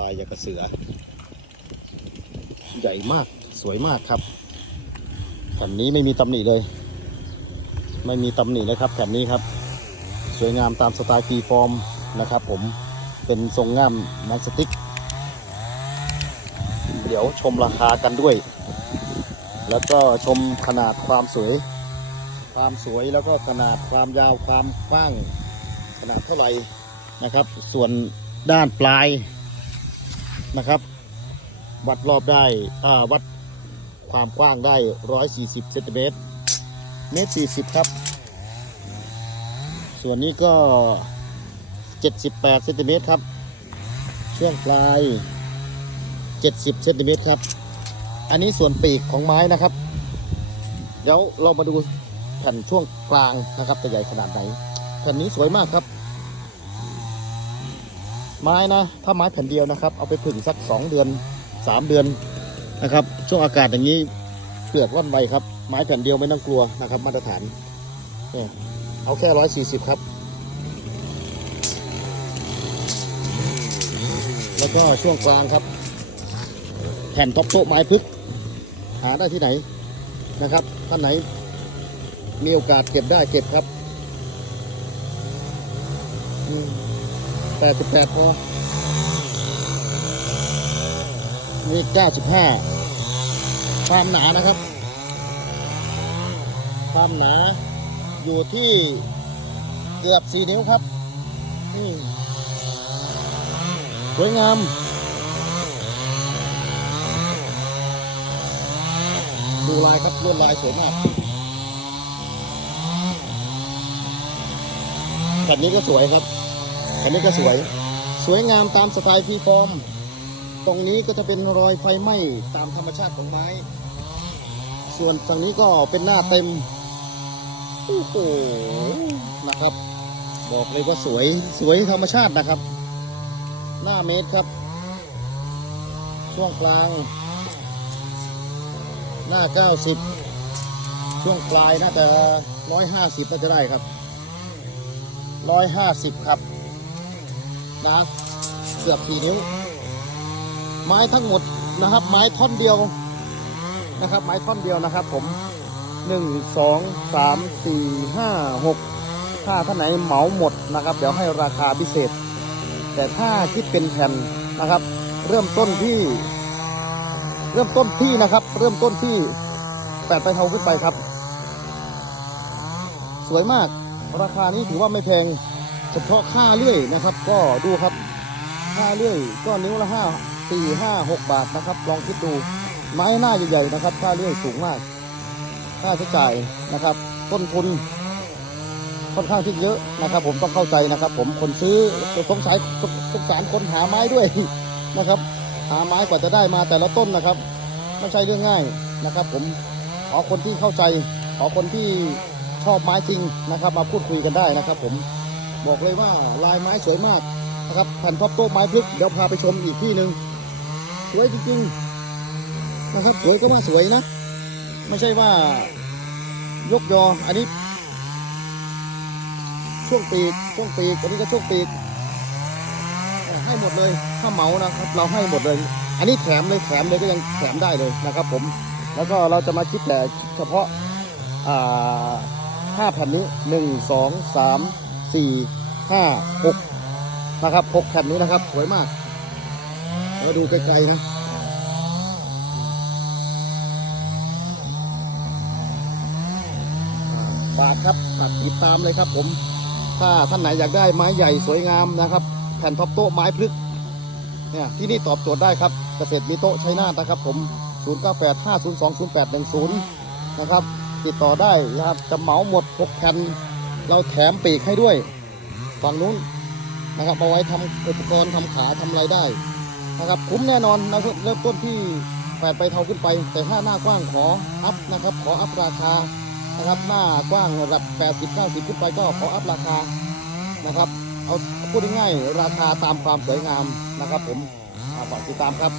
ลายยากระเสือ ใหญ่มากสวยมากครับแผ่นนี้ไม่มีตำหนิเลย ไม่มีตำหนิเลยครับแผ่นนี้ครับ สวยงามตามสไตล์ฟรีฟอร์มนะครับผมเป็นทรงง่ามนังสติ๊ก เดี๋ยวชมราคากันด้วย แล้วก็ชมขนาดความสวย ความสวยแล้วก็ขนาดความยาวความกว้างขนาดเท่าไหร่นะครับ ส่วนด้านปลาย นะครับ วัดรอบได้อ่าวัดความกว้างได้ 140เซนติเมตรเมตร40 ครับ ส่วนนี้ก็ 78เซนติเมตรครับ ช่วงปลาย 70เซนติเมตรครับ อันนี้ส่วนปีกของไม้นะครับ เดี๋ยวเรามาดูแผ่นช่วงกลางนะครับจะใหญ่ขนาดไหนแผ่นนี้สวยมากครับ ไม้นะ ถ้าไม้แผ่นเดียวนะครับ เอาไปผึ่งสัก 2 เดือน 3 เดือนนะครับ ช่วงอากาศอย่างนี้เปลือกร่อนไวครับ ไม้แผ่นเดียวไม่ต้องกลัวนะครับ มาตรฐานเนี่ยเอาแค่ร้อยสี่สิบครับ แล้วก็ช่วงกลางครับ แผ่นท็อปโต๊ะไม้พึก หาได้ที่ไหนนะครับท่านไหน มีโอกาสเก็บได้เก็บครับ แปดสิบแปดพอนี่เก้าสิบห้าความหนานะครับ ความหนาอยู่ที่เกือบสี่นิ้วครับนี่สวยงามดูลายครับลวดลายสวยมากแผ่นนี้ก็สวยครับ แผ่นนี้ก็สวย สวยงามตามสไตล์ฟรีฟอร์ม ตรงนี้ก็จะเป็นรอยไฟไหม้ตามธรรมชาติของไม้ ส่วนฝั่งนี้ก็เป็นหน้าเต็ม โอ้โห นะครับ บอกเลยว่าสวย สวยธรรมชาตินะครับ หน้าเมตรครับ ช่วงกลาง หน้า 90 ช่วงปลายน่าจะ150น่าจะได้ครับ 150 ครับ นะเกือบ4นิ้ว ไม้ทั้งหมดนะครับ ไม้ท่อนเดียวนะครับ ไม้ท่อนเดียวนะครับ ผม1 2 3 4 5 6ถ้าท่านไหนเหมาหมดนะครับ เดี๋ยวให้ราคาพิเศษ แต่ถ้าคิดเป็นแผ่นนะครับ เริ่มต้นที่ เริ่มต้นที่นะครับ เริ่มต้นที่แปดไปเทาขึ้นไปครับ สวยมาก ราคานี้ถือว่าไม่แพง เฉพาะค่าเลื่อยนะครับ ก็ดูครับค่าเลื่อยก็นิ้วละห้าสี่ห้าหกบาทนะครับ ลองคิดดูไม้หน้าใหญ่ๆนะครับ ค่าเลื่อยสูงมาก ค่าใช้จ่ายนะครับ ต้นทุนค่อนข้างที่เยอะนะครับ ผมต้องเข้าใจนะครับ ผมคนซื้อสงสารสงสารคนหาไม้ด้วยนะครับ หาไม้กว่าจะได้มาแต่ละต้นนะครับไม่ใช่เรื่องง่ายนะครับ ผมขอคนที่เข้าใจขอคนที่ชอบไม้จริงนะครับ มาพูดคุยกันได้นะครับ ผม บอกเลยว่าลายไม้สวยมากนะครับแผ่นท็อปโต๊ะไม้พลึกเดี๋ยวพาไปชมอีกที่หนึ่งสวยจริงๆนะครับสวยก็ว่าสวยนะ ไม่ใช่ว่ายกยออันนี้ ช่วงปีกช่วงปีกอันนี้ก็ช่วงปีกให้หมดเลยถ้าเหมานะครับ เราให้หมดเลย อันนี้แถมเลยแถมเลยก็ยังแถมได้เลยนะครับ ผม แล้วก็เราจะมาคิดแต่เฉพาะอ่าห้าแผ่นนี้หนึ่งสองสาม สี่ห้าหกนะครับหกแผ่นนี้นะครับ สวยมากเราดูไกลๆนะฝากครับฝากติดตามเลยครับผม ถ้าท่านไหนอยากได้ไม้ใหญ่สวยงามนะครับ แผ่นท็อปโต๊ะไม้พลึกเนี่ยที่นี่ตอบโจทย์ได้ครับเกษตรมีโต๊ะชัยนาทนะครับผม 098 502 0810 นะครับ ติดต่อได้นะครับจะเหมาหมด 6 แผ่น เราแถมปีกให้ด้วยฝั่งนู้นนะครับเอาไว้ทำอุปกรณ์ทำขาทำอะไรได้นะครับคุ้มแน่นอนนะเริ่มต้นที่แปดไปเท่าขึ้นไป แต่ถ้าหน้ากว้างขออัพนะครับขออัพราคานะครับหน้ากว้างระดับ 80 90 ขึ้นไปก็ขออัพราคานะครับเอาพูดง่ายๆราคาตามความสวยงามนะครับผมฝากติดตามครับ